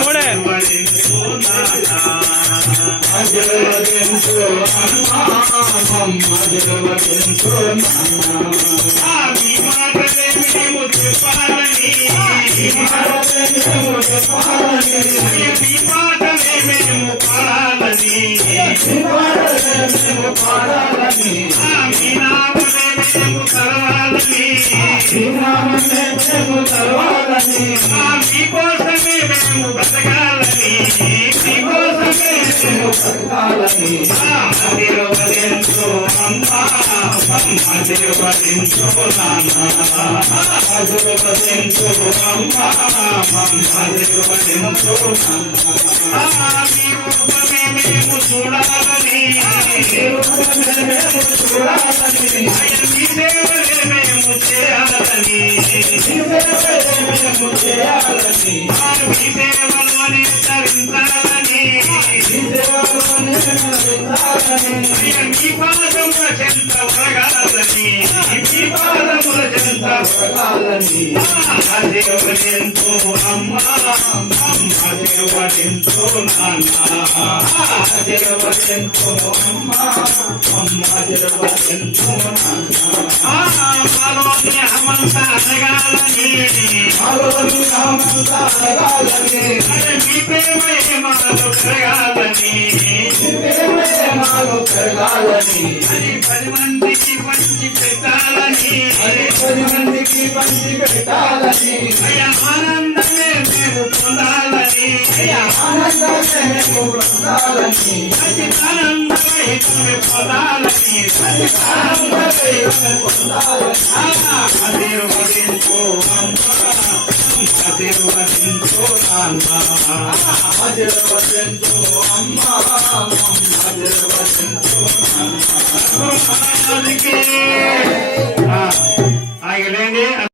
మూడే మీకోసమే మేము బతకాలని ఆశీర్వదించు అమ్మా ఆశీర్వదించు నాన్న ఆశీర్వదించు అమ్మా ఆశీర్వదించు మీ రూపమే మేము చూడాలని మీ సేవలే మేము చేయాలని మీ సేవలోనే తరించాలని మీ పాదముల చెంత వరగాలని మీ పాదముల చెంత వరగాలని ఆశీర్వదించు అమ్మా ఆశీర్వదించు నాన్న ఆశీర్వదించు అమ్మా ఆశీర్వదించు మాలోని అమంత అనగాలని మీ ప్రేమే మాలో పెరగాలని అది 10 మందికి పంచి పెట్టాలని అయ్యా ఆనందమే మేము పొందాలని అది ఆనందమే మేము పొందాలని ఆశీర్వదించు అమ్మా ఆశీర్వదించు నాన్న ఆశీర్వదించు అమ్మా ఆశీర్వదించు ఆగలేండి.